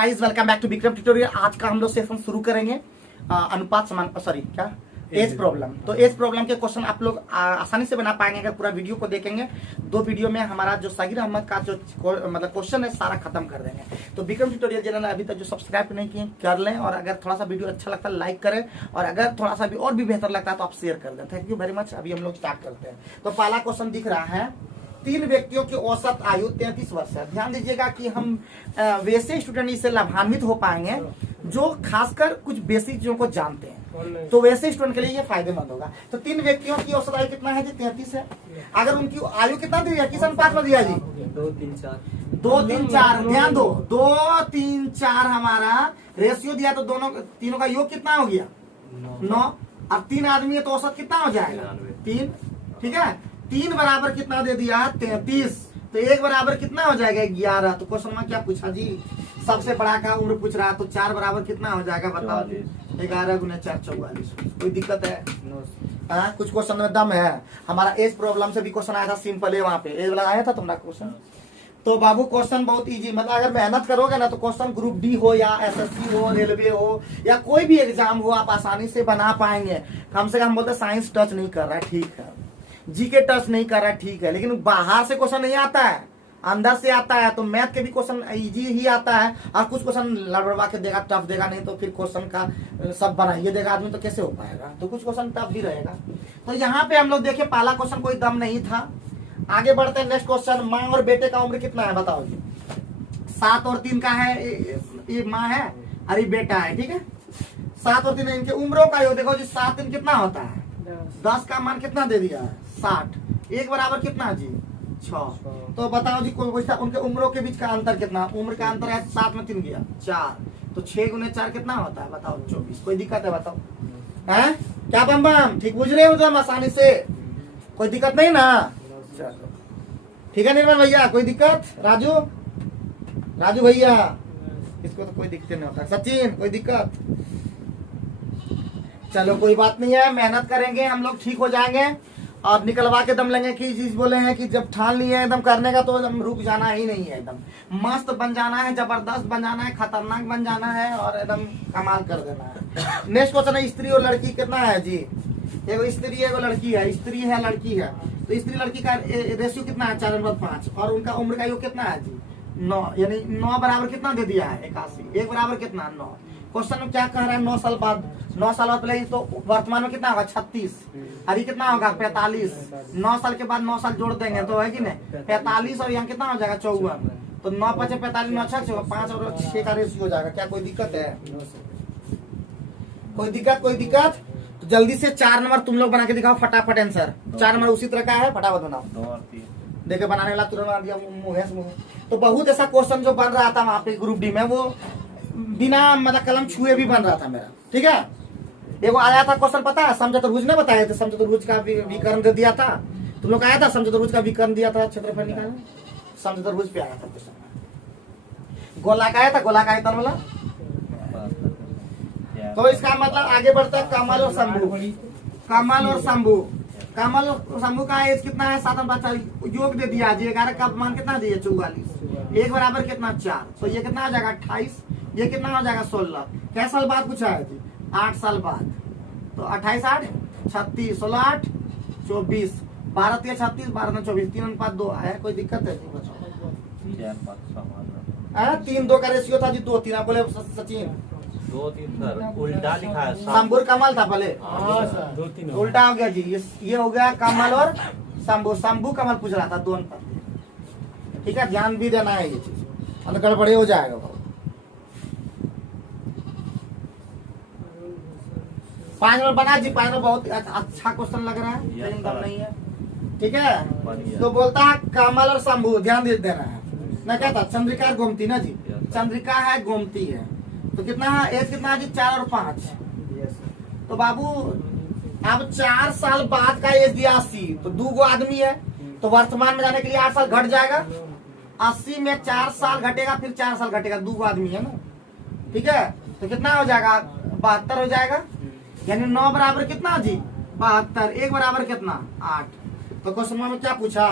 Guys welcome back to Vikram tutorial. आज का हम लोग सेशन शुरू करेंगे अनुपात समान सॉरी क्या एज प्रॉब्लम। तो एज प्रॉब्लम के क्वेश्चन आप लोग आसानी से बना पाएंगे अगर पूरा वीडियो को देखेंगे। दो वीडियो में हमारा जो सगीर अहमद का जो मतलब क्वेश्चन है सारा खत्म कर देंगे। तो विक्रम ट्यूटोरियल चैनल अभी तक जो सब्सक्राइब नहीं किए कर लें, और अगर थोड़ा सा वीडियो अच्छा लगता है लाइक करें, और अगर थोड़ा सा भी और भी बेहतर लगता है तो आप शेयर कर दें। Thank you very much. अभी हम लोग स्टार्ट करते हैं। तो पहला क्वेश्चन दिख रहा है, 3 व्यक्तियों की औसत आयु 33 वर्ष है। ध्यान दीजिएगा कि हम वैसे स्टूडेंट इससे लाभान्वित हो पाएंगे जो खासकर कुछ बेसिक चीजों को जानते हैं, तो वैसे स्टूडेंट के लिए ये फायदेमंद होगा। तो 3 व्यक्तियों की औसत आयु कितना है जी? 33 है। अगर उनकी आयु कितना दिया, किस अनुपात में दिया जी? 2 3 4। 2 3 4। ध्यान दो, 2 3 4 हमारा रेशियो दिया, तो दोनों तीनों का योग कितना हो गया? 9। अब 3 आदमी है तो औसत कितना हो जाएगा? 3। ठीक है, 3 बराबर कितना दे दिया? 33। तो 1 बराबर कितना हो जाएगा? 11। तो क्वेश्चन में क्या पूछा जी? सबसे बड़ा का उम्र पूछ रहा है, तो 4 बराबर कितना हो जाएगा बताओ? 11 गुना 4 44। कोई दिक्कत है? कुछ क्वेश्चन में दम है। हमारा एज प्रॉब्लम से भी क्वेश्चन आया था, सिंपल है, वहां पे एज वाला आया था तुम्हारा क्वेश्चन। तो बाबू क्वेश्चन बहुत इजी, मतलब अगर मेहनत करोगे ना तो क्वेश्चन ग्रुप डी हो या एसएससी हो, रेलवे हो या कोई भी एग्जाम हो, आप आसानी से बना पाएंगे। कम से कम बोलते साइंस टच नहीं कर रहा है, ठीक है, जीके टच नहीं कर रहा है, ठीक है, लेकिन बाहर से क्वेश्चन नहीं आता है, अंदर से आता है। तो मैथ के भी क्वेश्चन इजी ही आता है, और कुछ क्वेश्चन लड़बड़वा के देगा, टफ देगा, नहीं तो फिर क्वेश्चन का सब बनाइए देगा आदमी, तो कैसे हो पाएगा? तो कुछ क्वेश्चन टफ भी रहेगा। तो यहाँ पे हम लोग देखे पहला क्वेश्चन कोई दम नहीं था। आगे बढ़ते हैं, नेक्स्ट क्वेश्चन, माँ और बेटे का उम्र कितना है बताओ जी? 7 और 3 का है, ये माँ है और ये बेटा है, ठीक है। 7 और 3 इनके उम्रों का योग देखो जी। 7 3 कितना होता है? 10 का मान कितना दे दिया? 60। 1 बराबर कितना जी? 6। तो बताओ जी, कोई पूछता उनके उम्रों के बीच का अंतर कितना? उम्र का अंतर है 7 में 3 गया 4, तो 6 गुने 4 कितना होता है बताओ? 24। कोई दिक्कत है बताओ? है क्या बम बम? ठीक बुझ रहे हो तुम आसानी से? कोई दिक्कत नहीं ना? चलो ठीक है निर्मल भैया, कोई दिक्कत? राजू भैया, इसको तो कोई दिक्कत नहीं होता। सचिन कोई दिक्कत? चलो कोई बात नहीं है, मेहनत करेंगे हम लोग, ठीक हो जाएंगे। और निकलवा के दम लेंगे कि चीज बोले हैं कि जब ठान लिए एकदम करने का तो एकदम रुक जाना ही नहीं है, एकदम मस्त बन जाना है, जबरदस्त बन जाना है, खतरनाक बन जाना है, और एकदम कमाल कर देना है। नेक्स्ट क्वेश्चन है, स्त्री और लड़की कितना है जी? एगो स्त्री है, एगो लड़की है। स्त्री है, लड़की है, तो स्त्री लड़की का रेशियो कितना है? 4/5। और उनका उम्र का योग कितना है जी? 9। यानी 9 बराबर कितना दे दिया है? 81। 1 बराबर कितना? 9। क्वेश्चन में क्या कह रहा है? 9 साल बाद। 9 साल बाद पहले तो वर्तमान में कितना होगा? 36। अभी कितना होगा? 45। 9 साल के बाद 9 साल जोड़ देंगे तो है कि नहीं? 45, और यहाँ कितना हो जाएगा? 54। तो 9 5 45, 9 6 5 और 6 का रेशियो हो जाएगा। क्या कोई दिक्कत है? कोई दिक्कत? कोई दिक्कत? तो जल्दी से 4 नंबर तुम लोग बना के दिखाओ फटाफट आंसर। 4 नंबर उसी तरह का है, फटाफट बनाओ। 2 और 3 देखे बनाने वाला तुरंत बना दिया मुँह से मुँह। तो बहुत ऐसा क्वेश्चन जो बन रहा था वहां पे ग्रुप डी में, वो बिना मतलब कलम छुए भी बन रहा था मेरा, ठीक है। एगो आया था क्वेश्चन, पता है, समचतुर्भुज ने बताए थे, समचतुर्भुज का विकर्ण दे दिया था। तुम लोग आया था समचतुर्भुज का विकर्ण दिया था, क्षेत्रफल निकालना, समचतुर्भुज पे आया था क्वेश्चन। गोला का आया था, गोला का आयतन वाला। तो इसका मतलब आगे बढ़ता है, कमल और शंभू। कमल और शंभू, कमल और शंभू का एज कितना है? 7/4। योग दे दिया जी। 11 का मान कितना दिया? 44। 1 बराबर कितना? 4। तो ये कितना हो जाएगा? 28। ये कितना हो जाएगा? 16। क्या साल बाद पूछा है जी? 8 साल बाद। तो 28 8 36, 16 8 24, 12 3 36, 12 24, 3/2 आया। कोई दिक्कत है? 3 2 का रेशियो था जी, 2 3। आप बोले सचिन 2 3 सर उल्टा लिखा है। शंभू कमल था पहले, 2 3 उल्टा हो गया जी। ये हो गया कमल और शंभू। शंभू कमल पूछ रहा था, 2 अंतर, ठीक है, ध्यान भी देना है ये चीज, अंदर गड़बड़े हो जाएगा। 5 नंबर बना जी। 5 नंबर बहुत अच्छा क्वेश्चन लग रहा है, लेकिन दम नहीं है, ठीक है। तो बोलता है कमल और शंभू, ध्यान दे देना है ना। क्या था? चंद्रिका और गोमती ना जी। चंद्रिका है, गोमती है। तो कितना है एज? कितना है जी? 4 और 5। तो बाबू अब 4 साल बाद का एज दिया 80, तो 2 गो आदमी है, तो वर्तमान में जाने के लिए 8 साल घट जाएगा। 80 में 4 साल घटेगा, फिर 4 साल घटेगा, 2 गो आदमी है ना, ठीक है। तो कितना हो जाएगा? 72 हो जाएगा। यानी 9 बराबर कितना जी? 72। 1 बराबर कितना? 8। तो क्वेश्चन में क्या पूछा?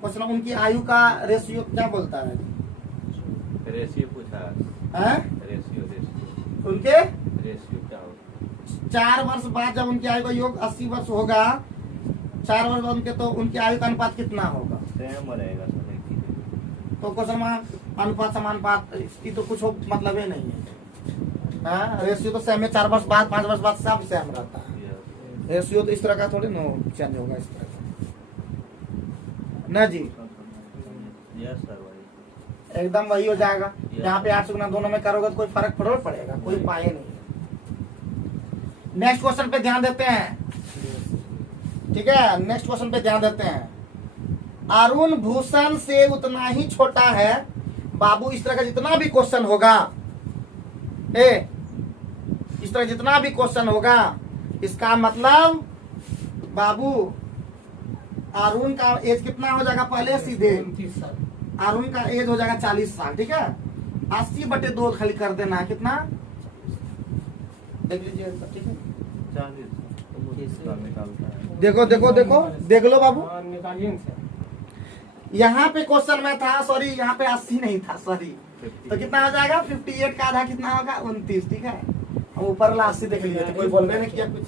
क्वेश्चन उनकी आयु का रेशियो क्या बोलता है? रेशियो पूछा। हैं? रेशियो उनके क्या होगा? 4 वर्ष बाद जब उनकी आयु का योग 80 वर्ष होगा, 4 वर्ष बाद उनके, तो उनकी आयु का अनुपात कितना होगा? सेम रहेगा सर, एक ही रहेगा। तो क्वेश्चन में अनुपात समानुपात इसकी तो कुछ मतलब ही नहीं है। रेशियो तो सेम है, 4 वर्ष बाद 5 वर्ष बाद सब सेम रहता है। रेशियो तो इस तरह का थोड़ी ना चेंज होगा इस तरह का, ना जी। यस सर भाई, एकदम वही हो जाएगा। यहाँ पे 8 से गुना दोनों में करोगे तो कोई फर्क थोड़ा पड़ेगा, कोई पाए नहीं। नेक्स्ट क्वेश्चन पे ध्यान देते हैं, ठीक है। नेक्स्ट क्वेश्चन पे ध्यान देते हैं। अरुण भूषण से उतना ही छोटा है। बाबू इस तरह का जितना भी क्वेश्चन होगा, इस तरह जितना भी क्वेश्चन होगा, इसका मतलब बाबू अरुण का एज कितना हो जाएगा? पहले सीधे अरुण का एज हो जाएगा 40 साल, ठीक है। 80/2 खाली कर देना है, कितना देख लीजिए, ठीक है। 40 निकालता है। देखो देखो देखो देख लो बाबू, निकालिए। यहाँ पे क्वेश्चन में था, सॉरी यहाँ पे 80 नहीं था, सॉरी। तो कितना हो जाएगा? 58 का आधा कितना होगा? 29, ठीक है। हम ऊपर वाला 80 देख लिए थे, कोई बोलने नहीं किया कुछ।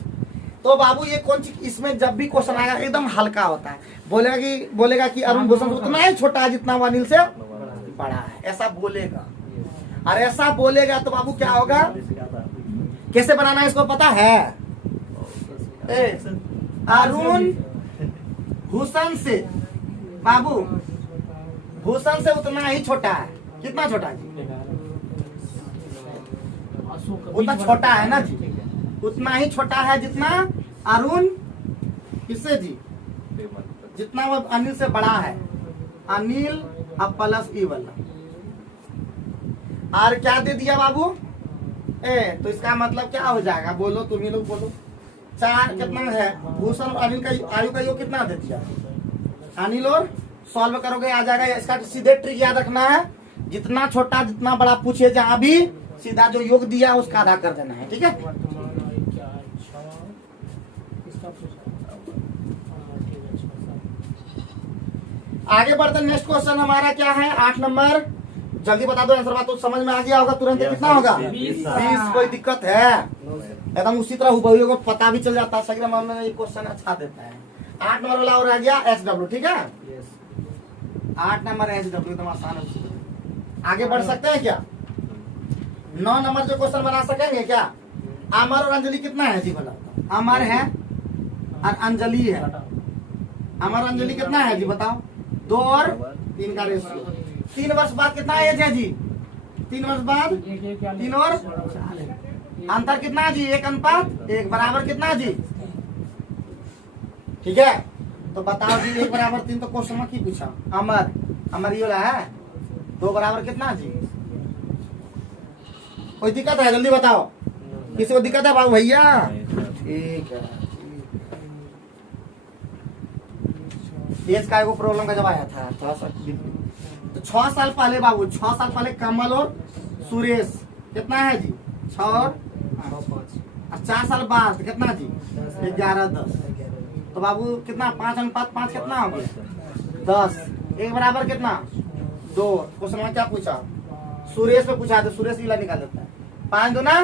तो बाबू ये कौन चीज, इसमें जब भी क्वेश्चन आएगा एकदम हल्का होता है। बोलेगा कि अरुण भूषण उतना ही छोटा है जितना वो अनिल से बड़ा है, ऐसा बोलेगा। और ऐसा बोलेगा तो बाबू क्या होगा? कैसे बनाना है इसको पता है? अरुण भूषण से, बाबू भूषण से उतना ही छोटा है। कितना छोटा है जी? उतना छोटा है ना जी, उतना ही छोटा है जितना अरुण किससे जी, जितना वो अनिल से बड़ा है। अनिल अब प्लस ई वाला, और क्या दे दिया बाबू? तो इसका मतलब क्या हो जाएगा? बोलो, तुम ही लोग बोलो। 4 कितना है? भूषण और अनिल का आयु का योग कितना दे दिया? अनिल और सॉल्व करोगे आ जाएगा। इसका सीधे ट्रिक याद रखना है, जितना छोटा जितना बड़ा पूछे, जहां भी सीधा जो योग दिया उसका आधा कर देना है, ठीक है। आगे बढ़ते, नेक्स्ट क्वेश्चन हमारा क्या है? 8 नंबर। जल्दी बता दो आंसर, बात तो समझ में आ गया होगा तुरंत। कितना होगा? 20। कोई दिक्कत है? एकदम उसी तरह हुबहू को पता भी चल जाता है। सही मामले में ये क्वेश्चन अच्छा देता है। 8 नंबर वाला और आ गया SW, ठीक है। 8 नंबर SW एकदम आसान है। आगे बढ़ सकते हैं क्या? 9 नंबर जो क्वेश्चन बना सकेंगे क्या? अमर और अंजलि कितना है जी? बताओ। अमर है और अंजलि है। अमर और अंजलि कितना है जी? बताओ। 2 और 3 का रेशियो। 3 वर्ष बाद कितना एज है जी? 3 वर्ष बाद 3 और अंतर कितना है जी? 1:1 बराबर कितना जी? ठीक है। तो बताओ जी, 1 = 3 तो क्वेश्चन में की पूछा? अमर ये वाला है। 2 बराबर कितना जी? कोई दिक्कत है? जल्दी बताओ, किसी को दिक्कत है बाबू भैया? ठीक है। एज का एगो प्रॉब्लम का जब आया था थोड़ा सा, तो 6 साल पहले बाबू, 6 साल पहले कमल और सुरेश कितना है जी? 6 और 4 साल बाद कितना जी? 11-10। तो बाबू कितना? 5:5 कितना हो गया? 10। 1 बराबर कितना? 2। क्वेश्चन में क्या पूछा? सुरेश पे पूछा, तो सुरेश इला निकाल देता है। 5 दूना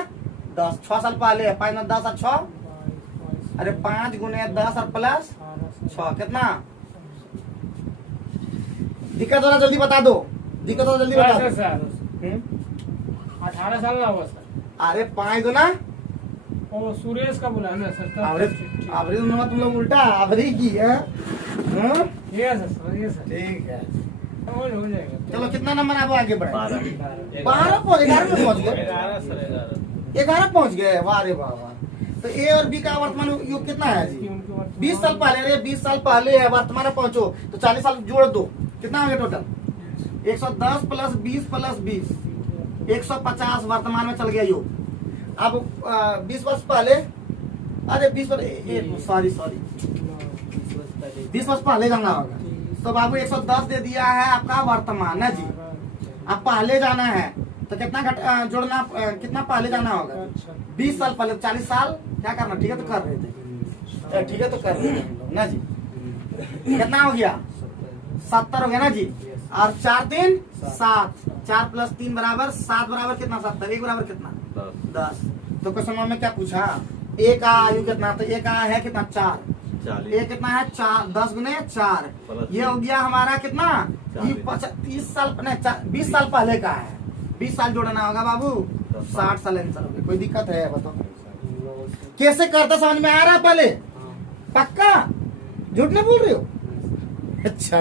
10। 6 साल पहले है। 5 10 और 6, अरे 5 × 10 और प्लस 6 कितना? दिक्कत हो रहा जल्दी बता दो, दिक्कत हो जल्दी बता दो। 18 साल का हुआ सर। अरे 5 दूना, ओ सुरेश का बोला ना सर। अबरी तुम लोग उल्टा अबरी की है। ये सर ठीक है, हो जाएगा। चलो कितना नंबर आप आगे बढ़े? 12 पहुंच 11 में पहुंच गए। 11 पहुंच गए। वाह रे वाह वाह। तो ए और बी का वर्तमान योग कितना है जी? 20 साल पहले। अरे 20 साल पहले है, वर्तमान में पहुंचो तो 40 साल जोड़ दो, कितना हो गया टोटल? 110 + 20 + 20 150 वर्तमान में चल गया योग। अब 20 वर्ष पहले, अरे 20 सॉरी 20 वर्ष पहले जाना होगा। तो बाबू 110 दे दिया है आपका वर्तमान है जी। अब पहले जाना है तो कितना जोड़ना, कितना पहले जाना होगा? 20 साल पहले, 40 साल क्या करना? ठीक है तो कर रहे थे, ठीक है तो कर रहे थे ना जी। कितना हो गया? 70 हो गया ना जी। और 4 3 7, 4 + 3 बराबर 7 बराबर कितना 70, 1 बराबर कितना 10। तो क्वेश्चन में क्या पूछा, ए का आयु कितना, तो ए का है कितना 4, 40 ए कितना है 4, 10 गुने 4, ये हो गया हमारा कितना, ये 30 साल नहीं 20 साल पहले का है, 20 साल जोड़ना होगा बाबू, 60 साल आंसर हो गया। कोई दिक्कत है बताओ, कैसे करते समझ में आ रहा है पहले, पक्का झूठ नहीं बोल रहे हो, अच्छा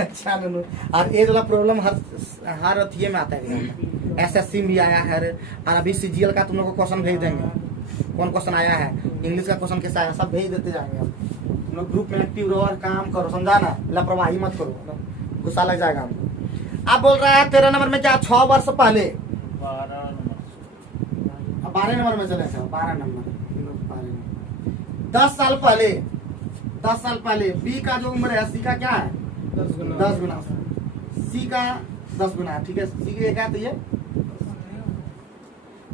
अच्छा ननू। और ये वाला प्रॉब्लम हर अथिये में आता है, एसएससी में भी आया है, और अभी सीजीएल का तुम लोग को क्वेश्चन भेज देंगे, कौन क्वेश्चन आया है, इंग्लिश का क्वेश्चन कैसा आया, सब भेज देते जाएंगे। हम तुम लोग ग्रुप में एक्टिव रहो और काम करो, समझा ना, लापरवाही मत करो, गुस्सा लग जाएगा हमको। अब बोल रहा है 13 नंबर में क्या, 6 वर्ष पहले, 12 नंबर में चले, 12 नंबर 10 साल पहले, 10 साल पहले बी का जो उम्र है, सी का क्या है 10 गुना, सी का 10 गुना है, ठीक है, सी का क्या है, तो ये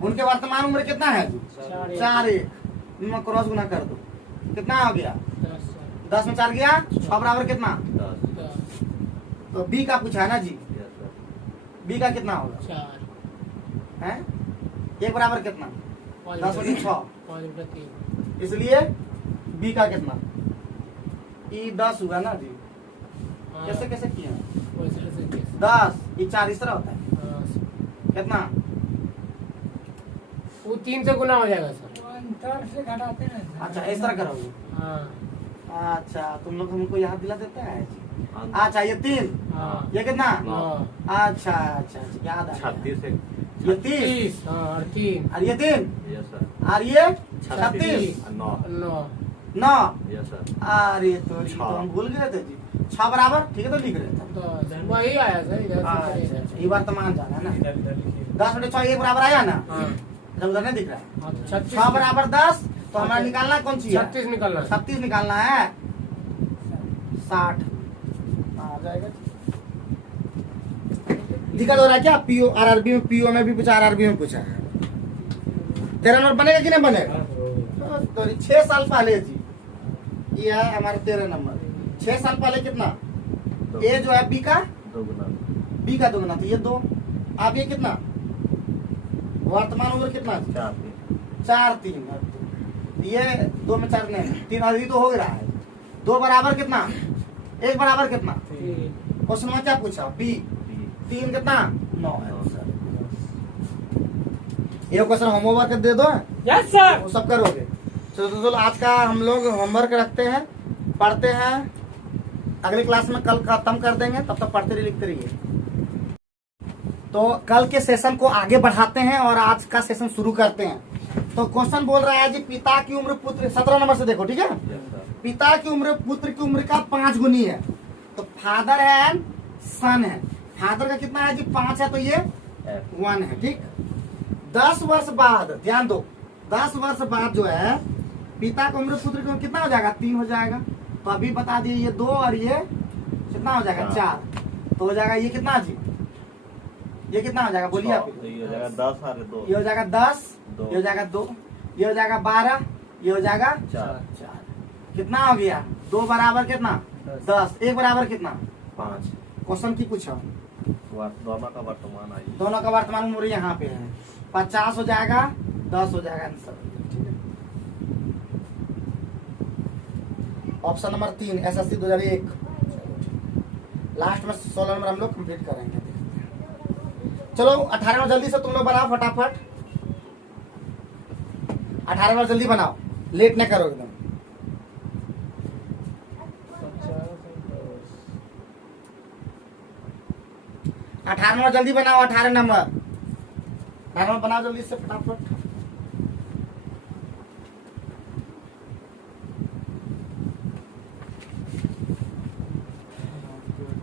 उनके वर्तमान उम्र कितना है 4 1, इनमें क्रॉस गुना कर दो, कितना हो गया 10 में 4 गया 6 बराबर कितना, 10 तो बी का पूछा है ना जी, बी का कितना होगा 4 है, 1 बराबर कितना 10 बटे 6, 5/3 इसलिए बी का कितना, ई 10 हुआ ना जी, कैसे कैसे किया 10, ये 4 इस तरह होता है, कितना वो 3 से गुना हो जाएगा सर, से घटाते हैं। अच्छा इस तरह करोगे, हाँ अच्छा तुम लोग हमको याद दिला देता है, अच्छा ये 3, हाँ ये कितना, हाँ अच्छा अच्छा अच्छा, याद आ गया। 36 है, ये 30 हाँ और 3 और ये 3 यस सर, और ये 36 9 9, यस सर, अरे तो हम भूल गए थे जी, 6 बराबर, ठीक है तो लिख रहे थे, वही आया सर इधर अच्छा से अच्छा, ये वर्तमान जाना है ना, इधर लिखिए 10 बटे 6 1 बराबर आया ना, हाँ जब उधर नहीं दिख रहा है, हाँ, तो 36 6 बराबर 10, तो हमारा निकालना कौन सी है, 36 निकलना है। 36 निकालना है, 60 आ जाएगा। दिक्कत हो रहा है क्या, पीओ आरआरबी में, पीओ में भी पूछा, आरआरबी में पूछा है, 13 नंबर बनेगा कि नहीं बनेगा, तो 6 साल पहले जी, ये है हमारे 13 नंबर, 6 साल पहले कितना, ए जो है बी का 2 गुना, बी का 2 गुना, तो ये 2, अब ये कितना, वर्तमान उम्र कितना, 4 3, ये 2 में 4 नहीं, 3 अभी तो हो ही रहा है, 2 बराबर कितना, 1 बराबर कितना, क्वेश्चन में क्या पूछा, बी 3 कितना 9 है, ये क्वेश्चन होमवर्क दे दो, यस सर वो सब करोगे। तो आज का हम लोग होमवर्क रखते हैं, पढ़ते हैं, अगली क्लास में कल खत्म कर देंगे, तब तक पढ़ते रहिए लिखते रहिए। तो कल के सेशन को आगे बढ़ाते हैं और आज का सेशन शुरू करते हैं। तो क्वेश्चन बोल रहा है जी, पिता की उम्र पुत्र, 17 नंबर से देखो, ठीक है, पिता की उम्र पुत्र की उम्र का 5 गुनी है, तो फादर है सन है, फादर का कितना है जी 5 है, तो ये 1 है, ठीक। 10 वर्ष बाद, ध्यान दो, 10 वर्ष बाद जो है पिता की उम्र पुत्र की उम्र कितना हो जाएगा, 3 हो जाएगा, तो अभी बता दिए, ये 2 और ये कितना हो जाएगा 4, तो हो जाएगा ये कितना जी, ये कितना हो जाएगा बोलिए आप, ये हो जाएगा 10 और 2, ये हो जाएगा 10, ये हो जाएगा 2, ये हो जाएगा 12, ये हो जाएगा 4 कितना हो गया, 2 बराबर कितना 10, 1 बराबर कितना 5, क्वेश्चन की पूछा, दोनों का वर्तमान आयु, दोनों का वर्तमान उम्र यहाँ पे है, 50 हो जाएगा, 10 हो जाएगा आंसर, ठीक है। ऑप्शन नंबर 3 एसएससी 2001, लास्ट में 16 नंबर हम लोग कंप्लीट करेंगे। चलो 18 नंबर जल्दी से तुम लोग बनाओ फटाफट, 18 नंबर जल्दी बनाओ, लेट न करो एकदम। 18 नंबर जल्दी बनाओ, 18 नंबर बनाओ जल्दी से फटाफट।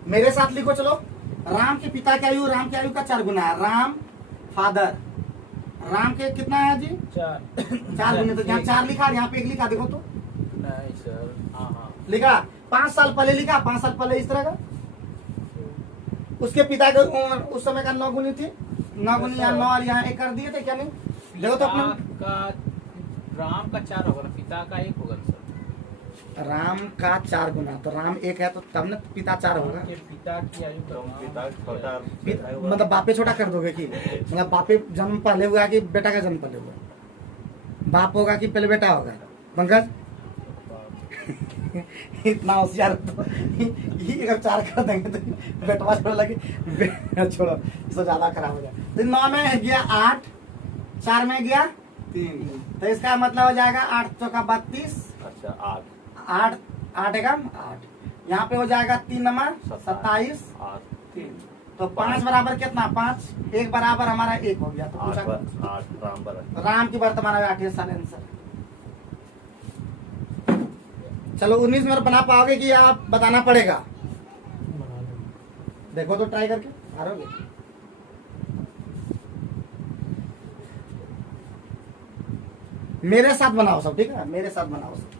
मेरे साथ लिखो चलो, राम के पिता की आयु, राम की आयु का 4 गुना है, राम फादर, राम के कितना है जी 4 गुना, तो यहाँ 4 लिखा, यहाँ पे 1 लिखा, देखो तो नहीं सर, हाँ लिखा, 5 साल पहले लिखा, 5 साल पहले इस तरह का, उसके पिता की उम्र उस समय का 9 गुनी थी, 9 गुनी यहाँ 9 और यहाँ 1 कर दिए थे क्या, नहीं देखो तो अपना का राम का 4 होगा ना, पिता का 1 होगा ना सर, राम का 4 गुना, तो राम 1 है तो तब न पिता 4 होगा। के पिता की आयु तुम पिता छोटा मतलब बापे छोटा कर दोगे कि मतलब बापे जन्म पहले हुआ कि बेटा का जन्म पहले हुआ? बाप होगा कि पहले बेटा होगा? पंकज इतना होशियार तो ये अगर 4 कर देंगे तो बेटवा छोड़ लगे छोड़ो, इससे ज्यादा खराब हो जाए। तो 9 में गया 8, 4 में गया 3, तो इसका मतलब हो जाएगा 8 चौका 32, अच्छा 8 8 8 एकम 8, यहाँ पे हो जाएगा 3 नंबर 27, 8 3, तो 5 बराबर कितना? 5, 1 बराबर हमारा 1 हो गया। तो 8 पूछा 8 राम पर राम की वर्तमान में 8 साल आंसर। चलो 19 में बना पाओगे कि आप बताना पड़ेगा? देखो तो ट्राई करके आ रहे हो। मेरे साथ बनाओ सब, ठीक है? मेरे साथ बनाओ सब,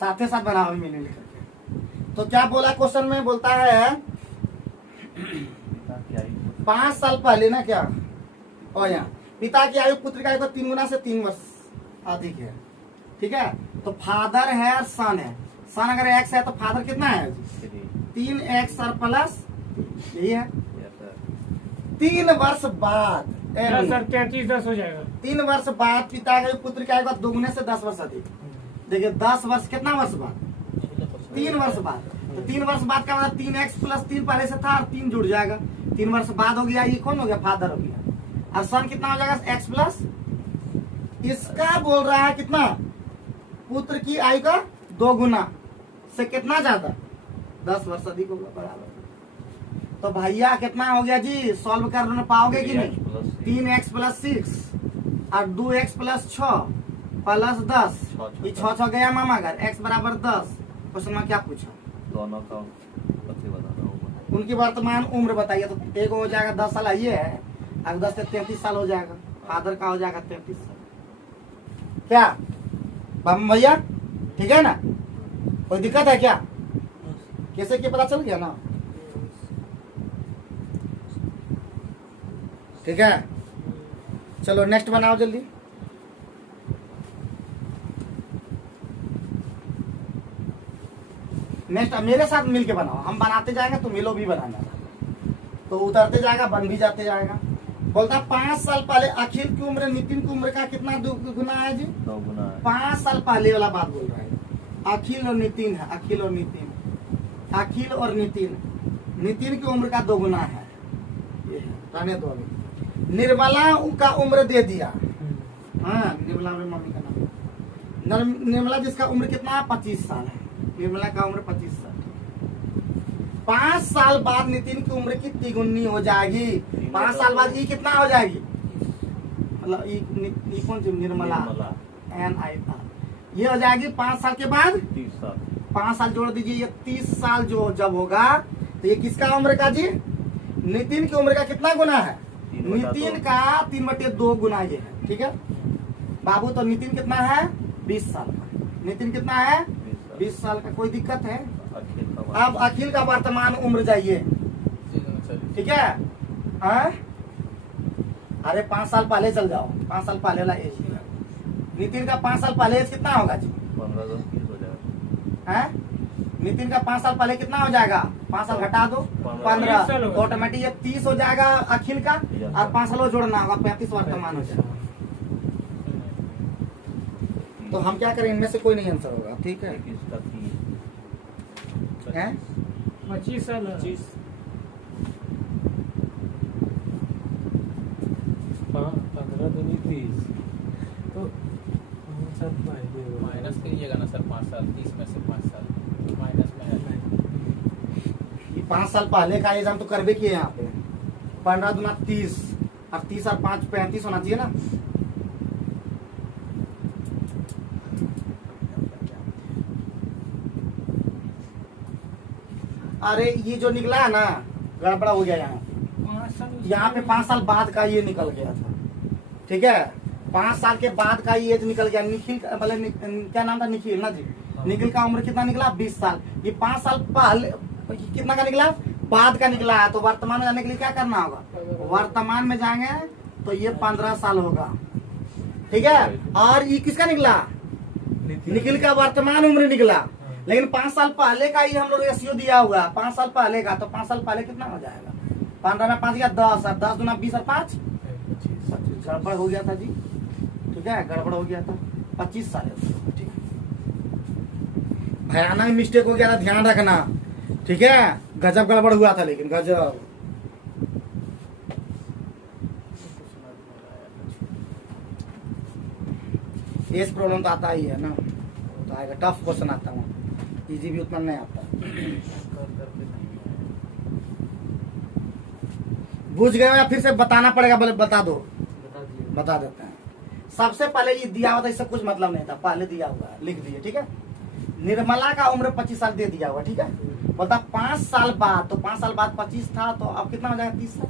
साथ साथ बनाओ मिल करके। तो क्या बोला क्वेश्चन में? बोलता है पिता की आयु 5 साल पहले ना क्या, और यहाँ पिता की आयु पुत्र की आयु को 3 गुना से 3 वर्ष अधिक है, ठीक है? तो फादर है और सन है। सन अगर x है तो फादर कितना है? 3x और प्लस यही है। 3 वर्ष बाद 10 33 10 हो जाएगा। 3 वर्ष बाद पिता के पुत्र की आयु का 2 गुने से 10 वर्ष अधिक। देखिए 10 वर्ष कितना वर्ष बाद? 3 वर्ष बाद। तो 3 वर्ष बाद का मतलब 3x प्लस 3 पहले से था और 3 जुड़ जाएगा। 3 वर्ष बाद हो गया, ये कौन हो गया? फादर हो गया। और सन कितना हो जाएगा? x प्लस, इसका बोल रहा है कितना? पुत्र की आयु का 2 गुना से कितना ज्यादा? 10 वर्ष अधिक होगा, बराबर। तो भैया कितना हो गया जी? सॉल्व कर पाओगे कि नहीं? 3x प्लस 6 और 2x प्लस 6 प्लस 10, ये 6 गया मामा घर, x बराबर 10। क्वेश्चन में क्या पूछा? दोनों का पति बताना होगा। उनकी वर्तमान उम्र बताइए। तो एक हो जाएगा 10 साल, ये है, अब 10 से 33 साल हो जाएगा। फादर का हो जाएगा 33 साल। क्या भैया ठीक है ना? कोई दिक्कत है क्या? कैसे क्या पता चल गया ना? ठीक है, चलो नेक्स्ट बनाओ जल्दी। नेक्स्ट मेरे साथ मिलके बनाओ, हम बनाते जाएंगे तो मिलो भी बनाना, तो उतरते जाएगा, बन भी जाते जाएगा। बोलता 5 साल पहले अखिल की उम्र नितिन की उम्र का कितना गुना है जी? 2 गुना है। 5 साल पहले वाला बात बोल रहा है। अखिल और नितिन है, अखिल और नितिन, अखिल और नितिन, नितिन की उम्र का 2 गुना है। ये है, रहने दो अभी। निर्मला का उम्र दे दिया। हाँ, निर्मला मेरी मम्मी का नाम। निर्मला जिसका उम्र कितना है? 25 साल है। निर्मला का उम्र 25 साल। 5 साल बाद नितिन की उम्र कितनी गुनी हो जाएगी? 5 साल बाद ये कितना हो जाएगी? मतलब ये कौन सी? निर्मला, NIR, ये हो जाएगी 5 साल के बाद 30 साल। 5 साल जोड़ दीजिए, ये 30 साल जो जब होगा तो ये किसका उम्र का जी? नितिन की उम्र का कितना गुना है? नितिन का 3/2 गुना ये है, ठीक है बाबू। तो नितिन कितना है? 20 साल का। नितिन कितना है? 20 साल का। कोई दिक्कत है? अब अखिल का वर्तमान उम्र जाइए, ठीक है? अरे 5 साल पहले चल जाओ, 5 साल पहले वाला एज। नितिन का 5 साल पहले एज कितना होगा जी? 15 10 30 हो जाएगा। है? नितिन का 5 साल पहले कितना हो जाएगा? 5 साल घटा दो, 15, तो ऑटोमेटिक ये 30 हो जाएगा अखिल का, और 5 साल जोड़ना होगा, 35 वर्तमान हो जाएगा। तो हम क्या करें? इनमें से कोई नहीं आंसर होगा, ठीक है? 21 का 30 हैं? 25 साल 25 15 दूनी 30 तो माइनस करिएगा ना सर। 5 साल 30 में से 5 साल माइनस में है। ये 5 साल पहले का एग्जाम तो करबे किए यहाँ पे। 15 दूना 30, अब 30 और 5 35 होना चाहिए ना। अरे ये जो निकला है ना, गड़बड़ा हो गया यहाँ। 5 साल यहाँ पे 5 साल बाद का ये निकल गया था, ठीक है? 5 साल के बाद का ये एज निकल गया। निखिल मतलब क्या नाम था? निखिल ना जी। निखिल का उम्र कितना निकला? 20 साल। ये 5 साल पहले कितना का निकला? बाद का निकला है। तो वर्तमान में जाने के लिए क्या करना होगा? वर्तमान में जाएंगे तो ये 15 साल होगा, ठीक है? और ये किसका निकला? निखिल का वर्तमान उम्र निकला, लेकिन 5 साल पहले का ही हम लोग रेशियो दिया हुआ है, 5 साल पहले का, तो 5 साल पहले कितना हो जाएगा? 15 में 5 गया 10, और 10 दूना 20 और 5 गड़बड़ हो गया था जी, ठीक है, गड़बड़ हो गया था, 25 साल है, ठीक है, भयानक मिस्टेक हो गया था, ध्यान रखना, ठीक है, गजब गड़बड़ हुआ था, लेकिन गजब। एज प्रॉब्लम तो आता ही है ना, तो आएगा, टफ क्वेश्चन आता है, इजी भी उतना नहीं आता। बुझ गए या फिर से बताना पड़ेगा? बोले बता दो, बता देते हैं। सबसे पहले ये दिया हुआ था, इससे कुछ मतलब नहीं था, पहले दिया हुआ है, लिख दिए, ठीक है। निर्मला का उम्र 25 साल दे दिया हुआ, ठीक है, बोलता 5 साल बाद, तो 5 साल बाद 25 था, तो अब कितना हो जाएगा? 30 साल।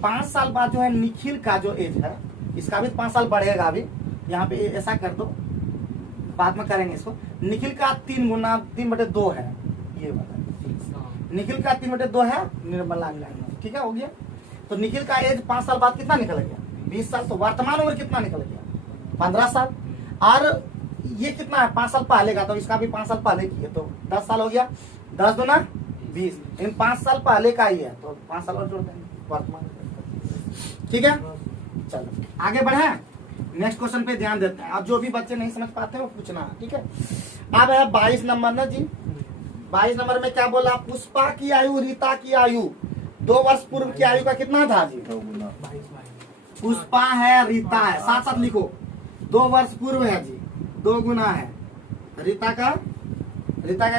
5 साल बाद जो है निखिल का जो एज है, इसका भी 5 साल बढ़ेगा अभी, यहाँ पे ऐसा कर दो, बाद में करेंगे इसको। निखिल का 3 गुना 3/2 है, ये बता, निखिल का 3/2 है निर्मला का, ठीक है, हो गया। तो निखिल का एज 5 साल बाद कितना निकल गया? 20 साल। तो वर्तमान उम्र कितना निकल गया? 15 साल। और ये कितना है? 5 साल पहले का, तो इसका भी 5 साल पहले की है, तो 10 साल हो गया, 10 दूना 20, इन 5 साल पहले का ही है, तो 5 साल और जोड़ देंगे वर्तमान, ठीक है। चलो आगे बढ़े, नेक्स्ट क्वेश्चन पे ध्यान देते हैं। अब जो भी बच्चे नहीं समझ पाते हैं वो पूछना, ठीक है। अब है 22 नंबर ना जी, 22 नंबर में क्या बोला? पुष्पा की आयु रीता की आयु 2 वर्ष पूर्व की आयु का कितना था जी? 2 गुना। पुष्पा है, रीता है, साथ साथ लिखो, 2 वर्ष पूर्व है जी, 2 गुना है, रीता का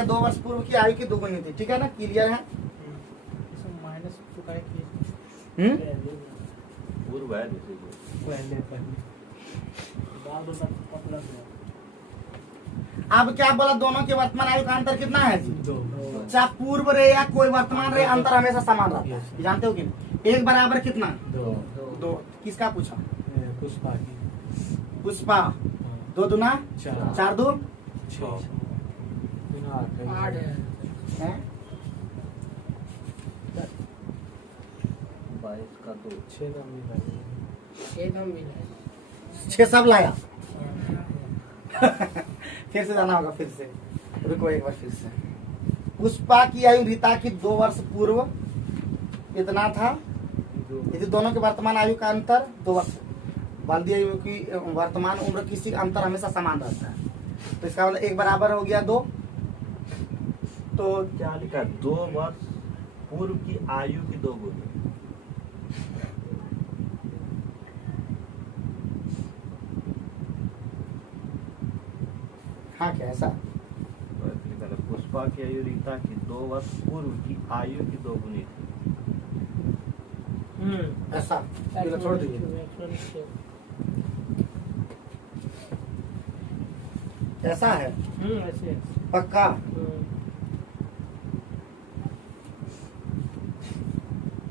2 वर्ष पूर्व की आयु की 2 गुनी थी, ठीक है ना, क्लियर है? माइनस पूर्व है जैसे जो। अब क्या बोला? दोनों के वर्तमान आयु का अंतर कितना है जी? 2। चाहे पूर्व रहे या कोई वर्तमान रहे, अंतर हमेशा समान रहता है, जानते हो कि नहीं? 1 बराबर कितना? 2। किसका पूछा? पुष्पा की। पुष्पा 2 दूना 4 2 6 हैं? 22 का 2 6 सब लाया। फिर से जाना होगा, फिर से रुको एक बार, फिर से। पुष्पा की आयु रीता की 2 वर्ष पूर्व कितना था? यदि दोनों के वर्तमान आयु का अंतर 2 वर्ष, बोल दिया कि वर्तमान उम्र किसी का अंतर हमेशा समान रहता है, तो इसका मतलब 1 बराबर हो गया 2, तो क्या लिखा? 2 वर्ष पूर्व की आयु की 2 गुनी। हाँ क्या ऐसा? तो ऐसे लिखा है, पुष्पा की आयु रीता की 2 वर्ष पूर्व की आयु की 2 गुनी थी। ऐसा चलो छोड़ दीजिए, ऐसा है ऐसे पक्का?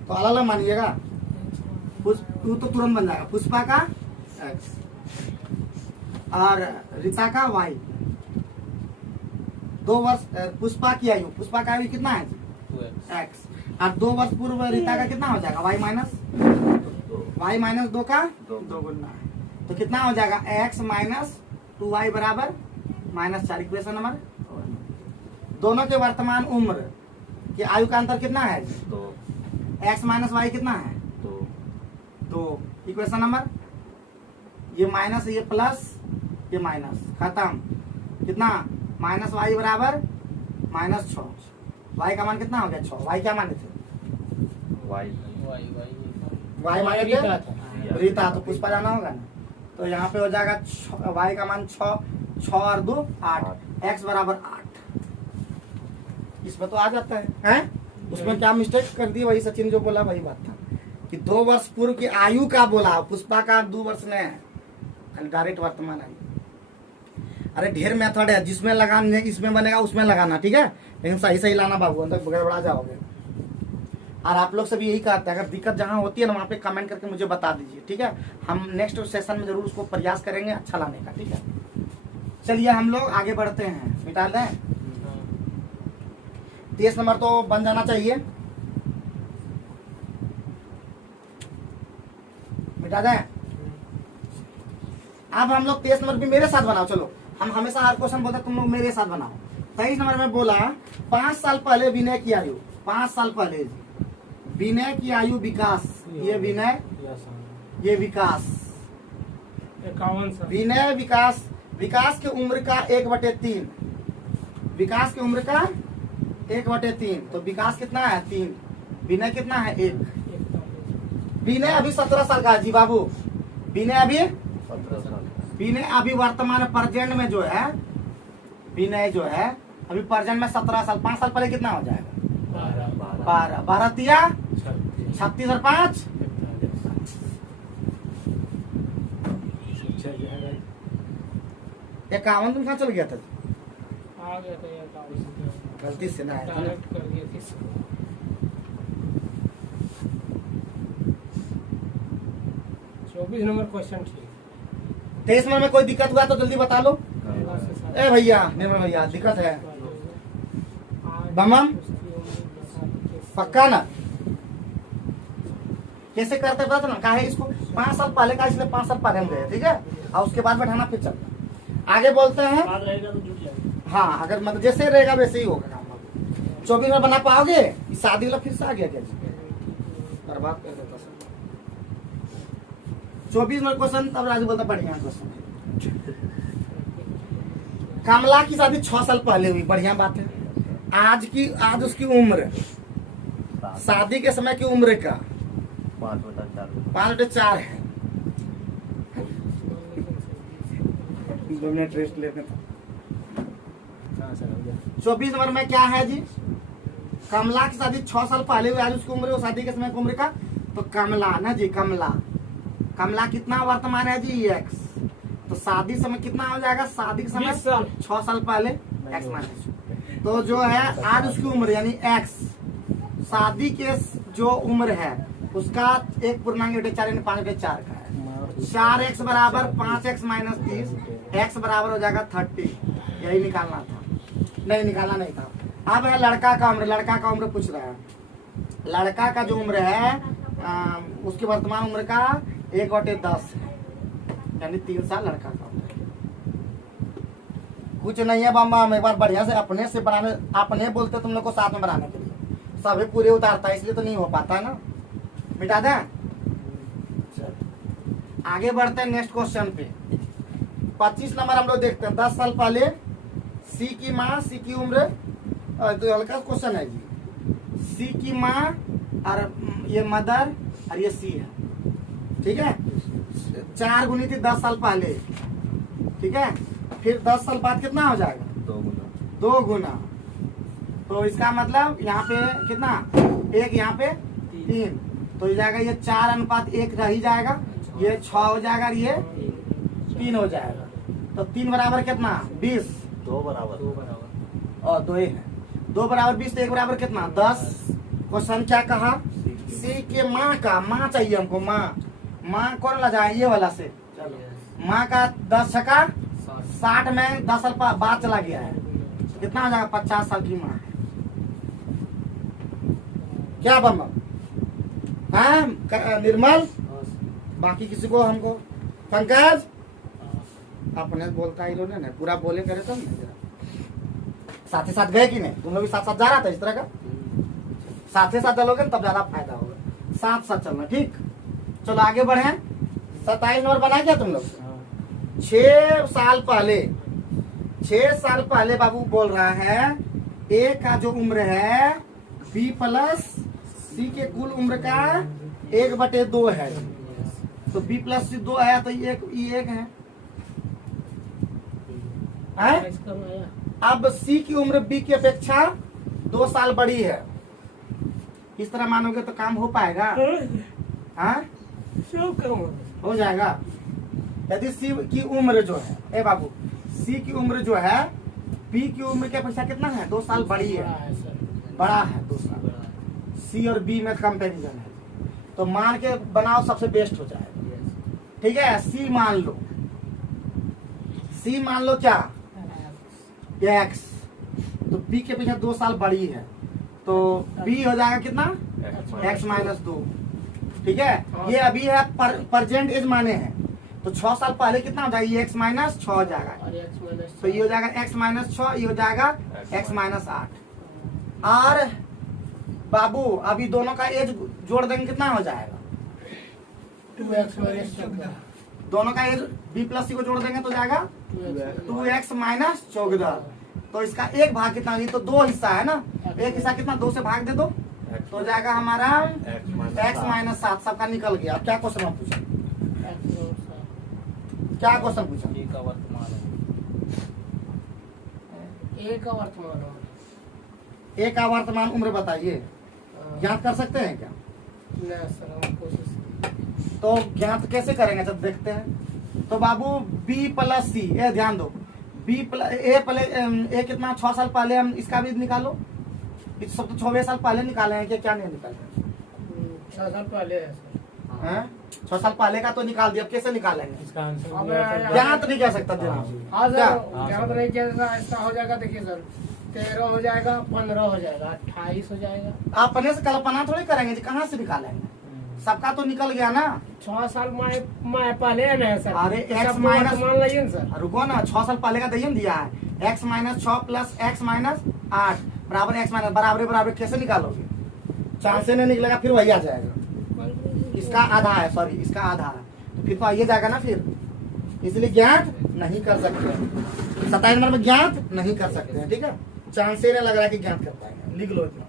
तो अलग मानिएगा, तू तो तुरंत बन जाएगा। पुष्पा का x और रीता का y, 2 वर्ष पुष्पा की आयु, पुष्पा का आयु कितना है? 2x, और 2 वर्ष पूर्व रीता का कितना हो जाएगा? y माइनस 2 का 2 गुना है, तो कितना हो जाएगा? x माइनस 2y बराबर -4। Equation number. दोनों के वर्तमान उम्र के आयु का अंतर कितना है? 2। x माइनस वाई कितना है? 2। इक्वेशन नंबर, ये माइनस, ये प्लस, ये माइनस, खत्म। कितना? -y बराबर -6। y का मान कितना हो गया? 6। y क्या माने थे? y माने थे रीता, तो पुष्पा जाना होगा ना, तो यहाँ पे हो जाएगा y का मान 6 और 2 8, x बराबर 8। इसमें तो आ जाता है? उसमें क्या मिस्टेक कर दी? वही सचिन जो बोला वही बात था कि 2 वर्ष पूर्व की आयु का बोला, पुष्पा का 2 वर्ष ने डायरेक्ट वर्तमान आयु। अरे ढेर मेथड है, जिसमें लगाना इसमें बनेगा उसमें लगाना, ठीक है, लेकिन सही सही लाना बाबू, अंदर गड़बड़ा जाओगे। और आप लोग से भी यही कहते हैं, अगर दिक्कत जहाँ होती है ना वहाँ पे कमेंट करके मुझे बता दीजिए, ठीक है, हम नेक्स्ट सेशन में जरूर उसको प्रयास करेंगे अच्छा लाने का, ठीक है। चलिए हम लोग आगे बढ़ते हैं, मिटा दें। 23 नंबर तो बन जाना चाहिए, मिटा दें। अब हम लोग 23 नंबर भी मेरे साथ बनाओ, चलो हम हमेशा हर क्वेश्चन बोलते तुम लोग मेरे साथ बनाओ। 23 नंबर में बोला 5 साल पहले विनय की आयु, 5 साल पहले विनय की आयु विकास, ये विनय ये आसान है। ये विकास, 51 साल। विनय विकास, विकास की उम्र का 1/3, विकास की उम्र का 1/3, तो विकास कितना है 3, विनय कितना है 1। 41। विनय अभी 17 साल का है जी बाबू, विनय अभी 17 साल विनय अभी वर्तमान प्रेजेंट में जो है, विनय जो है अभी प्रेजेंट में 17 साल, 5 साल पहले कितना हो जाएगा 12, 12 तिया 36 और 5 51। तुम कहाँ चल गया था? आ गया था यार, गाड़ी से गलती से ना आया था ना। डायरेक्ट कर दिया थी इसको। 24 नंबर क्वेश्चन ठीक। 23 नंबर में कोई दिक्कत हुआ तो जल्दी बता लो। अल्लाह से साथ। ए भैया निर्मल भैया दिक्कत है आज बमम? उसकी उम्र के साथ पक्का ना? कैसे करते पता था ना, कहा है इसको 5 साल पहले का, इसलिए 5 साल पहले हम गए, ठीक है, और उसके बाद बैठाना फिर चलना। आगे बोलते हैं, बाद रहेगा तो जुट जाएगा। हाँ अगर मतलब जैसे रहेगा वैसे ही होगा काम। 24 में बना पाओगे? शादी वाला फिर से आ गया क्या जी? बर्बाद कर देता सर। 24 में क्वेश्चन, तब राजू बोलता बढ़िया क्वेश्चन। कमला की शादी 6 साल पहले हुई, बढ़िया बात है। आज उसकी उम्र, शादी के समय की उम्र का 5/4 5/4 है। 2 मिनट रेस्ट लेते हैं। 24 नंबर में क्या है जी? कमला की शादी 6 साल पहले हुई, आज उसकी उम्र, वो शादी के समय की उम्र का, तो कमला ना जी, कमला, कमला कितना वर्तमान है जी x, तो शादी समय कितना हो जाएगा, शादी के समय 20 साल। 6 साल पहले x माइनस, तो जो है आज उसकी उम्र यानी x, शादी के जो उम्र है उसका 1.4 यानी 5/4 का है। 4x बराबर 5x माइनस 30, x बराबर हो जाएगा 30, यही निकालना था, नहीं निकालना नहीं था। अब है लड़का का उम्र, लड़का का उम्र पूछ रहा है। लड़का का जो उम्र है उसकी वर्तमान उम्र का 1/10 है, यानी 3 साल लड़का का उम्र है। कुछ नहीं है बाबा, हम एक बार बढ़िया से अपने से बनाने, अपने बोलते तुम लोग को साथ में बनाने के लिए, सभी पूरे उतारता है इसलिए तो नहीं हो पाता ना, मिटा दें। आगे बढ़ते हैं नेक्स्ट क्वेश्चन पे। 25 नंबर हम लोग देखते हैं। 10 साल पहले सी की माँ, सी की उम्र, तो हल्का क्वेश्चन है जी। सी की माँ और ये मदर और ये सी है, ठीक है। 4 गुनी थी 10 साल पहले, ठीक है। फिर 10 साल बाद कितना हो जाएगा 2 गुना, तो इसका मतलब यहाँ पे कितना, 1 यहाँ पे 3, तो हो जाएगा ये 4:1 रह ही जाएगा, ये 6 हो जाएगा, ये 3 हो जाएगा, तो 3 बराबर कितना 20, 2 बराबर और 2 है, 2 बराबर 20, तो 1 बराबर कितना 10। क्वेश्चन क्या कहा, सी के माँ का, माँ चाहिए हमको, माँ कौन ला जाए, ये वाला से, चलो माँ का 10 छका 60 में 10 साल बाद चला गया है, तो कितना हो जाएगा 50 साल की माँ है। क्या बम हाँ निर्मल, बाकी किसी को, हमको पंकज अपने बोलता ही लोग ने पूरा बोले करे तो साथ ही साथ गए कि नहीं, तुम लोग भी साथ साथ जा रहा था इस तरह का, साथ ही साथ चलोगे तब ज्यादा फायदा होगा, साथ साथ चलना, ठीक। चलो आगे बढ़े। 27 नंबर बना क्या तुम लोग? 6 साल पहले बाबू बोल रहा है ए का जो उम्र है बी प्लस सी के कुल उम्र का 1/2 है, तो बी प्लस सी 2 है, तो ये 1 है। अब सी की उम्र बी की अपेक्षा 2 साल बड़ी है, इस तरह मानोगे तो काम हो पाएगा? हाँ हो जाएगा। यदि सी की उम्र जो है, ए बाबू सी की उम्र जो है बी की उम्र की अपेक्षा कितना है 2 साल बड़ी है, बड़ा है 2 साल, सी और बी में कंपैरिजन है, तो मान के बनाओ सबसे बेस्ट हो जाएगा, ठीक है। सी मान लो क्या x, तो b के पीछे 2 साल बड़ी है, तो b हो जाएगा कितना x माइनस 2, ठीक है। ये अभी है प्रेजेंट एज माने हैं, तो 6 साल पहले कितना हो जाएगा, x माइनस 6 हो जाएगा। और x माइनस तो ये हो जाएगा x माइनस 6, ये हो जाएगा x माइनस 8। और बाबू अभी दोनों का एज जोड़ देंगे कितना हो जाएगा, 2x माइनस 14। दोनों का एज b प्लस c को जोड़ देंगे तो जाएगा 2x माइनस 14। तो इसका एक भाग कितना, ये तो दो हिस्सा है ना, एक हिस्सा कितना 2 से भाग दे दो तो जाएगा हमारा x माइनस 7। सबका निकल गया। अब क्या क्वेश्चन हम पूछा, क्या क्वेश्चन पूछा, ए का वर्तमान है। a का वर्तमान हो। a का वर्तमान उम्र बताइए, ज्ञात कर सकते हैं क्या? ना सर, हम कोशिश। तो ज्ञात कैसे करेंगे जब देखते हैं। तो बाबू b प्लस c, ये ध्यान दो, b प्लस a कितना 6 साल पहले, हम इसका भी निकालो। इस सब तो 6 साल पहले निकाले हैं क्या नहीं निकाले 6 साल पहले है सर। हैं? 6 साल पहले का तो निकाल दिया, अब कैसे निकालेंगे, इसका आंसर अब दिया सर। ज्ञात नहीं कर सकता ध्यान। हाँ क्या? सर, ज्यादा नहीं किया जाएगा, ऐसा हो जाएगा। देखिए सर, 13 हो जाएगा, 15 हो जाएगा, 28 हो जाएगा। आप अपने से कल्पना थोड़ी करेंगे जी, कहाँ से निकालेंगे, सबका तो निकल गया ना। 6 साल मैं पहले है ना सर। अरे सब x माइनस, मान लीजिए ना सर। रुको ना, 6 साल पहले का दयन दिया है, x minus 6 plus x minus 8 बराबर x माइनस बराबर कैसे निकालोगे, चांस से नहीं निकलेगा, फिर वही आ जाएगा। इसका आधा है, सॉरी इसका आधा है, तो फिर तो आइए जाएगा ना फिर, इसलिए ज्ञात नहीं कर सकते हैं। 27 नंबर में ज्ञात नहीं कर सकते हैं, ठीक है, चांस से नहीं लग रहा है कि ज्ञात कर पाएंगे, लिख लो इतना।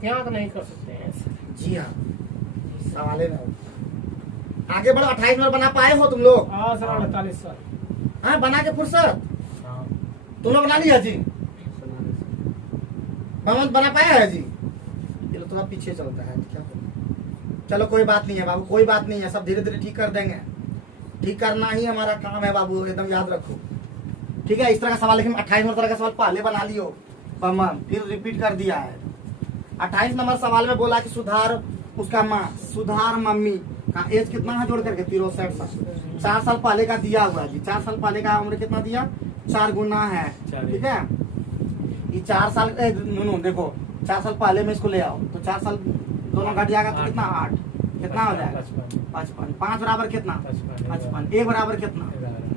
क्या तो नहीं कर सकते हैं सर। जी हाँ, सवाल है। आगे बढ़ो, 28 नंबर बना पाए हो तुम लोग? हाँ सर, 48 साल। हाँ, बना के फुर्सत हाँ। तुम लोग बना लिया जी, भगवंत बना पाया है जी, ये लोग थोड़ा पीछे चलता है, क्या करें? चलो कोई बात नहीं है बाबू, कोई बात नहीं है, सब धीरे धीरे ठीक कर देंगे, ठीक करना ही हमारा काम है बाबू, एकदम याद रखो, ठीक है। इस तरह का सवाल, लेकिन 28 नंबर तरह का सवाल पहले बना लियो, फिर रिपीट कर दिया है। 28 नंबर सवाल में बोला कि सुधार उसका माँ, सुधार मम्मी का एज कितना है जोड़ करके 63 साल। 4 साल पहले का दिया हुआ है जी, 4 साल पहले का उम्र कितना दिया, 4 गुना है, ठीक है। ये 4 साल देखो 4 साल पहले में इसको ले आओ तो 4 साल दोनों घट जाएगा तो कितना 8, कितना हो जाएगा 55। 5 बराबर कितना 55, 1 बराबर कितना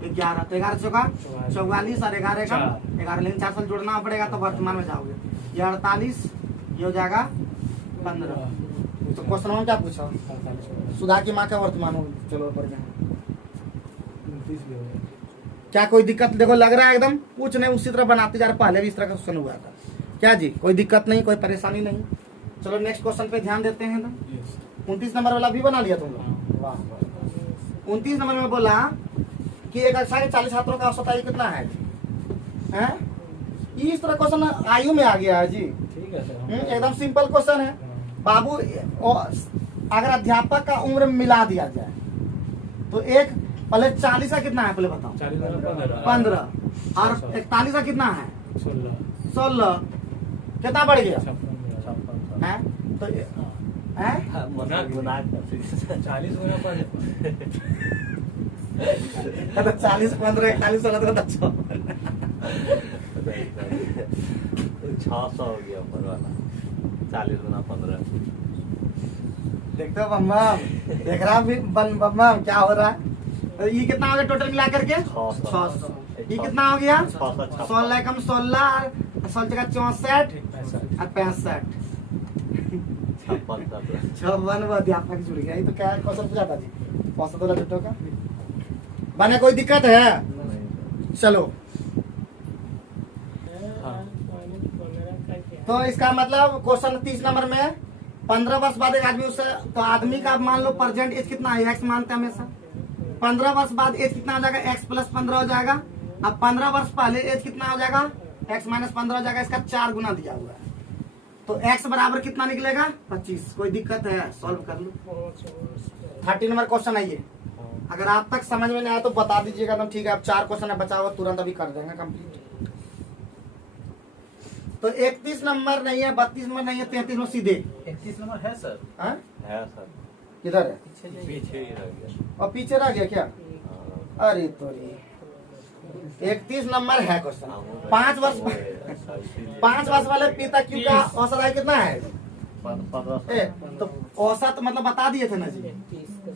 11, तो 11 चौका 44 और 11 का 11, लेकिन 4 साल जोड़ना पड़ेगा तो वर्तमान में जाओगे, ये 48, ये हो जाएगा 15। तो क्वेश्चन में क्या पूछा, सुधा की माँ का वर्तमान हो, चलो बढ़ जाए। क्या कोई दिक्कत, देखो लग रहा है एकदम कुछ नहीं, उसी तरह बनाते जा रहे, पहले भी इस तरह का क्वेश्चन हुआ था क्या जी, कोई दिक्कत नहीं, कोई परेशानी नहीं। चलो नेक्स्ट क्वेश्चन पे ध्यान देते हैं ना। 29 नंबर वाला भी बना लिया तुम लोग, वाह। 29 नंबर में बोला कि एक कक्षा के 40 छात्रों का औसत आयु कितना है, हैं? इस तरह क्वेश्चन आयु में आ गया है जी, ठीक है सर। एकदम सिंपल क्वेश्चन है बाबू। अगर अध्यापक का उम्र मिला दिया जाए तो एक पहले 40 का कितना है, पहले बताओ 15, और 41 का कितना है 16, कितना बढ़ गया है, तो हैं? 40 गुना पर 40 15 41 16 तो अच्छा 600 हो गया ऊपर वाला, 40 गुना 15। देखते हो बम्बम, देख रहा बम्बम क्या हो रहा है। तो ये कितना हो गया टोटल मिला करके 600। ये कितना हो गया 16 कम 16 16 जगह 64 और 65, 56 अध्यापक जुड़ गया। ये तो क्या क्वेश्चन पूछा था जी, औसत वाला जुटो का बने, कोई दिक्कत है? चलो तो इसका मतलब क्वेश्चन 30 नंबर में 15 वर्ष बाद एक आदमी उससे, तो आदमी का मान लो प्रेजेंट एज कितना है, एक्स मानते हैं हमेशा। 15 वर्ष बाद एज कितना हो जाएगा, एक्स प्लस 15 हो जाएगा। अब 15 वर्ष पहले एज कितना हो जाएगा, एक्स माइनस 15 हो जाएगा, इसका 4 गुना दिया हुआ है, तो एक्स बराबर कितना निकलेगा 25। कोई दिक्कत है, सॉल्व कर लो। 30 नंबर क्वेश्चन है ये, अगर आप तक समझ में नहीं आया तो बता दीजिएगा, तो ठीक है। अब 4 क्वेश्चन है बचा हुआ, तुरंत अभी कर देंगे कंप्लीट। तो 31 नंबर नहीं है, 32 नंबर नहीं है, 33 में सीधे 31 नंबर है सर। हाँ? है सर, किधर है, पीछे ही रह गया। और पीछे रह गया क्या, हाँ। अरे तो 31 नंबर है क्वेश्चन। 5 वर्ष 5 वर्ष वाले पिता क्यू का औसत आयु कितना है, 15। तो औसत मतलब बता दिए थे ना जी,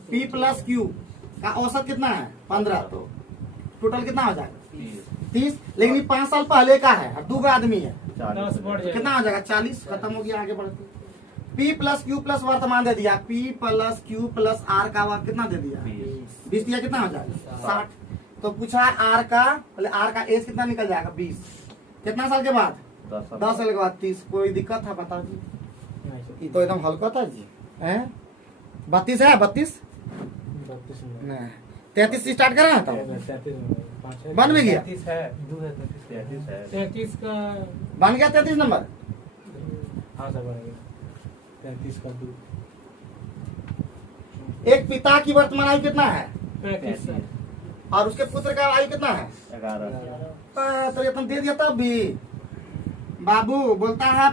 P प्लस क्यू का औसत कितना है 15, तो टोटल कितना हो जाएगा 30, 30। लेकिन ये 5 साल पहले का है और 2 का आदमी है, 40, बढ़ जाएगा। कितना हो जाएगा 40। खत्म हो गया, आगे बढ़ते। P प्लस क्यू प्लस वर्तमान दे दिया, P plus Q plus R का वक्त कितना दे दिया 20, 20 दिया, कितना हो जाएगा 60। तो पूछा है आर का, पहले आर का एज कितना निकल जाएगा 20, कितना साल के बाद 10 साल के बाद 30। कोई दिक्कत है बता जी, ये तो एकदम हल्का था जी। 32 है 32 नहीं 33 से स्टार्ट करा था, बन भी गया 33 है 33 का बन गया 33 नंबर। हाँ सर बनेगा 33 का 2 एक पिता की वर्तमान आयु कितना है 35 सर और उसके पुत्र का आयु कितना है 11, तो ये तुम दे दिया तब भी। बाबू बोलता है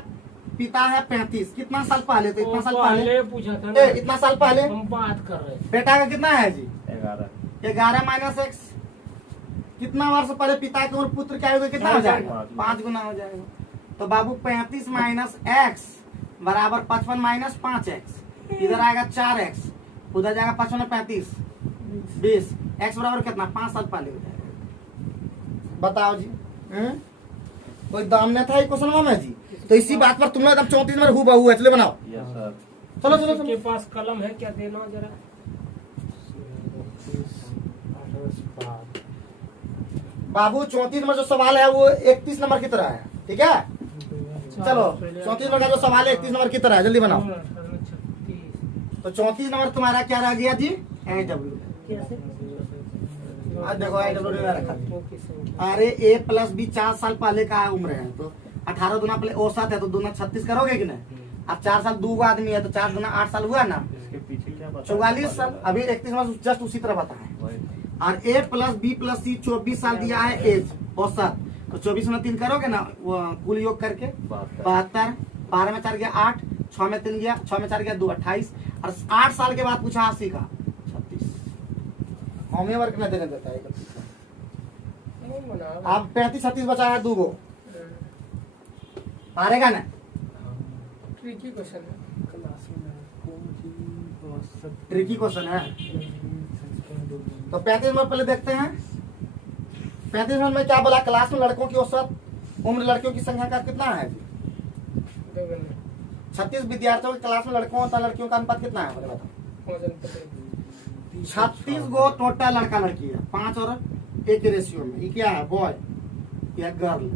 पिता है 35, कितना साल पहले, तो इतना साल पहले पूछा था ना, इतना साल पहले। हम बात कर रहे थे। बेटा का कितना है जी 11, 11 माइनस x, कितना वर्ष पहले पिता की और पुत्र की आयु का कितना हो जाएगा 5 गुना हो जाएगा। तो बाबू 35 माइनस x बराबर 55 माइनस 5x, इधर आएगा 4x, उधर जाएगा 55 में 35 20, x बराबर कितना 5 साल पहले हो जाएगा। बताओ जी कोई दाम नहीं था क्वेश्चन में जी। तो इसी बात पर तुम लोग एकदम 34 में हूबहू है, चलिए बनाओ। यस सर, चलो चलो के चलो। पास कलम है क्या, देना जरा। बाबू 34 नंबर जो सवाल है वो 31 नंबर की तरह है, ठीक है। चलो 34 नंबर का जो सवाल है 31 नंबर की तरह है, जल्दी बनाओ। तो 34 नंबर तुम्हारा क्या रह गया जी AW। देखो AW रखा। अरे A प्लस बी 4 साल पहले का उम्र है, तो 18 दुना पहले औसत है तो दुना 36 करोगे कि नहीं। अब 4 साल 2 आदमी है तो 4 दुना 8 साल हुआ ना, इसके पीछे क्या बता 44 साल। अभी 31 नंबर जस्ट उसी तरह बताए। और A प्लस बी प्लस सी 24 साल दिया है एज औसत, तो 24 में 3 करोगे ना वो कुल योग करके 72, 12 में 4 गया 8, 6 में 3 गया, 6 में 4 गया 2 28, और 8 साल के बाद पूछा 80 का 36। होमे वर्क में देने देता है। अब 35 36 बचा है 2 गो, हारेगा ना। ट्रिकी क्वेश्चन है, ट्रिकी क्वेश्चन है। तो 35 नंबर पहले देखते हैं। 35 नंबर में क्या बोला, क्लास में लड़कों की औसत उम्र लड़कियों की संख्या का कितना है 36 विद्यार्थियों की क्लास में लड़कों और लड़कियों का अनुपात कितना है बताओ। 36 गो टोटल लड़का लड़की है, 5 और 1 के रेशियो में। ये क्या है बॉय, ये गर्ल,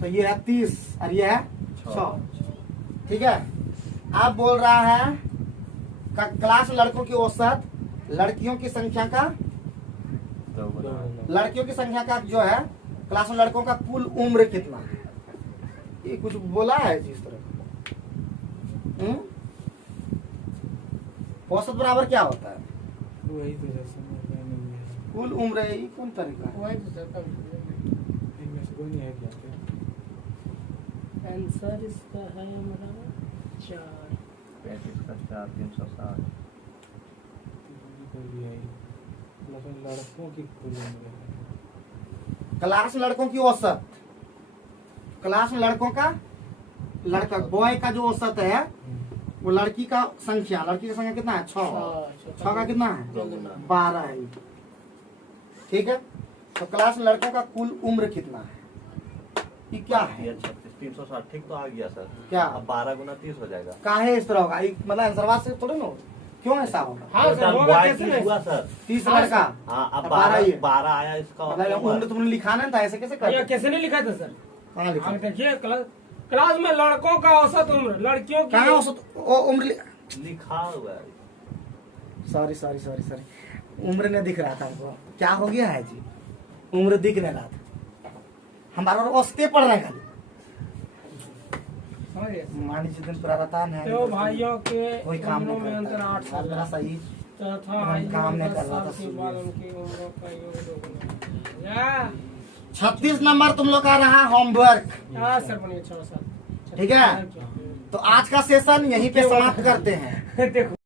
तो ये है 30 और ये है 6, ठीक है। आप बोल रहा है क्लास में लड़कों की औसत लड़कियों की संख्या का, लड़कियों की संख्या का जो है क्लास में लड़कों का कुल उम्र कितना है, ये कुछ बोला है जिस तरह। औसत बराबर क्या होता है वही तो जैसे कुल उम्र है, ये कौन तरीका है। वही तो इनमें से कोई नहीं है क्या, आंसर इसका है हमारा 4। 35 का 4 360। लड़कों की कुल उम्र है। क्लास में लड़कों की औसत, क्लास में लड़कों का, लड़का बॉय का जो औसत है वो लड़की का संख्या, लड़की का संख्या कितना है 6 का कितना है 12 है, ठीक है। तो क्लास में लड़कों का कुल उम्र कितना है, ये क्या है 36 360 ठीक तो आ गया सर। क्या? अब 12 गुना 30 हो जाएगा। काहे इस तरह होगा, ये मतलब आंसरवाद से थोड़े ना, क्यों ऐसा होगा। हाँ सर, होगा कैसे नहीं? हुआ सर। 30 लड़का हाँ अब 12 आया इसका मतलब उम्र तुमने लिखा ना था, ऐसे कैसे ये कर कैसे नहीं लिखा था सर। कहाँ लिखा, आप देखिए क्लास में लड़कों का औसत उम्र, लड़कियों की कहाँ औसत उम्र लिखा हुआ है। सॉरी सॉरी सॉरी सॉरी, उम्र नहीं दिख रहा था हमको, क्या हो गया है जी, उम्र दिख नहीं रहा था हमारा, औसते पढ़ रहा है खाली। मान लीजिए दिन प्रावधान है तो भाइयों के कोई काम उम्रों नहीं में अंतर करता, 8 साल मेरा सही तथा मैं काम नहीं कर रहा था, के बाद उनकी उम्रों का योग 2 गुना। या 36 नंबर तुम लोग का रहा होमवर्क, हाँ सर बनिए 6 साल, ठीक है। तो आज का सेशन यहीं पे समाप्त करते हैं। देखो